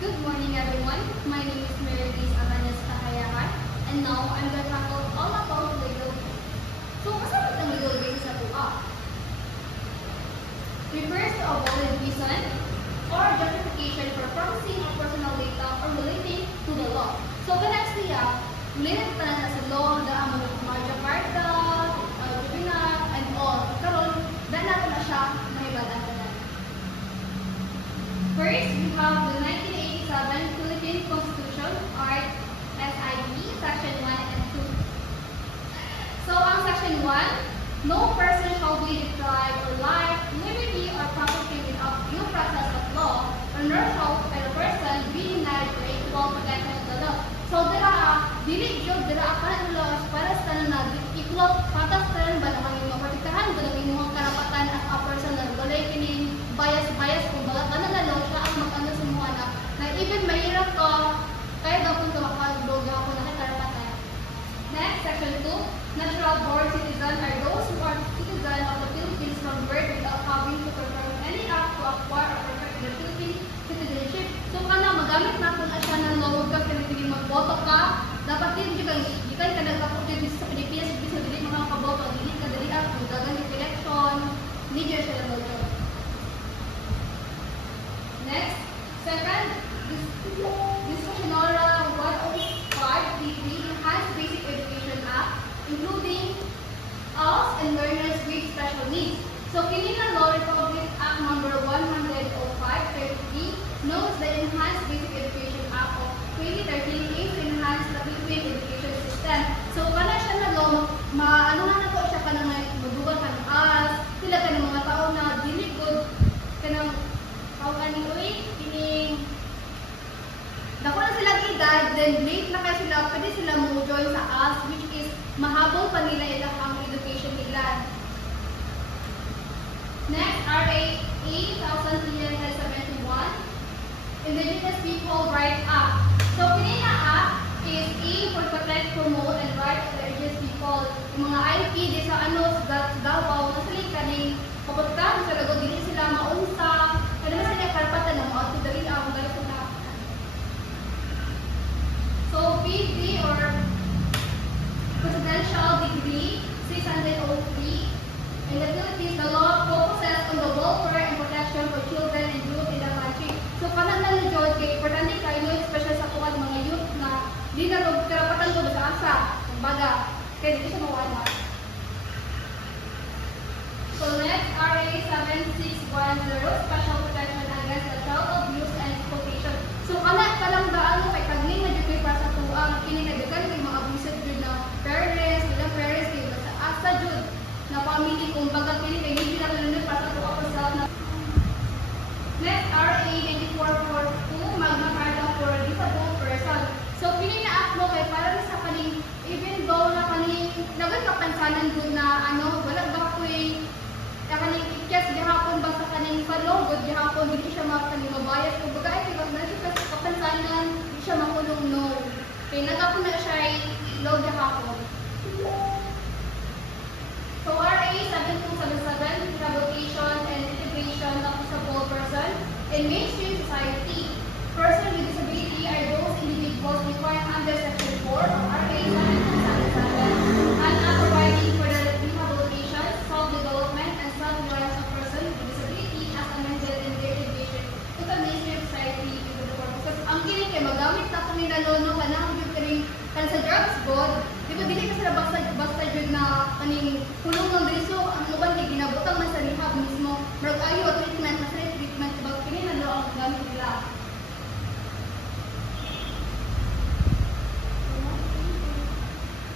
Good morning, everyone. My name is Marilise Avanes Kahayahan, and now I'm going to tackle all about legal base. So, kasama ng legal base sa tuwa? Refers to a valid reason or justification for processing of personal data or relating to the law. So, the next niya, related pa na sa law, the Magna Carta, Juvenile, and all. Karon, dahil natin na siya mahibatan na. First, we have the 1987 Philippine Constitution, Art SID, Section 1 and 2. So, ang Section 1, no person shall be deprived of life, liberty, or property without due process of law, or nor shall a person be denied the equal protection of the law. So, dili jud ka na laws para sa tanan na equal patas tanan ba naman yung maprotektahan ba naman yung karapatan as a person na walay kining bias kung balat na law siya ang magkano sa mga na even mahirap ka kaya daw kung makadog ako na karapatan. Next, Section 2, natural born citizen are those who are citizen of the Philippines from birth without having to perform any act to acquire or perfect the Philippine citizenship. So, kana magamit na kung asya ng law ka pinipili magboto ka, dapat din juga gikan ka nagka-vote sa Pilipinas bisa dili makakaboto, dili ka dili ang dagan yung election, need siya lang boto. Next, second, Discussion Order 105-3 Enhanced Basic Education Act, including adults and learners with special needs. So, kini na Law Republic Act number 105-33 knows the Enhanced Basic Education Act of 2013 aims to enhance the Philippine education system. So, kana siya na law, ano na nato siya ka na madugan ka ng as, sila ka ng mga tao na dili good ka ng kawanin uwi, kining dako na sila edad, then late na kayo sila, pwede sila mo join sa as, which is mahabol pa nila ilang ang education nila. Next, RA 8071, Indigenous People Rights Act. So, kini na act is aim for protect, promote, and right of the indigenous people. Yung mga IP, di sa Davao, nasali kaning kapagkaan sa lago, dili sila maunsa, kada na sila karapatan ng mga dali ang galit na. So, PD or Presidential Decree 603, in the Philippines, the law focuses on the welfare and protection for children and youth in the country. So, kanan na ni George, kay importante kayo, especially sa kuwan mga youth na di na ito karapatan ko sa asa, baga, kaya dito sa mawala. So, next, RA 7610, Special Protection Against the Child Abuse and Exploitation. So, kalang daan mo kay kagling na dito para sa tuang, kininagikan kay mga abusive dun na parents, ilang parents, kayo sa asa dun, na family, kung baga kini kay hindi lang nanonood para sa tuang sa na. Next, RA 9442, Magna Carta for Disabled Person. So, pinina-act mo kay para sa kaning, even though na kaning, nagay kapansanan doon na wala ba ko'y, kaning ikyas gihapon ba sa kaning palogod, gihapon, hindi siya makaning mabayas. Kung baga, ay, kung na siya kapansanan, hindi siya makulong no. Kaya nagapon na siya ay low gihapon. So, RA 7277, Rehabilitation and Integration of Disabled Person in Mainstream Society. Persons with disability are those individuals required under Section 4 of RA 7277 and are providing for the rehabilitation, self-development, and self-reliance of persons with disability as amended in their integration to the mainstream society with the purposes. Ang kini kay magamit na kami na lono ka na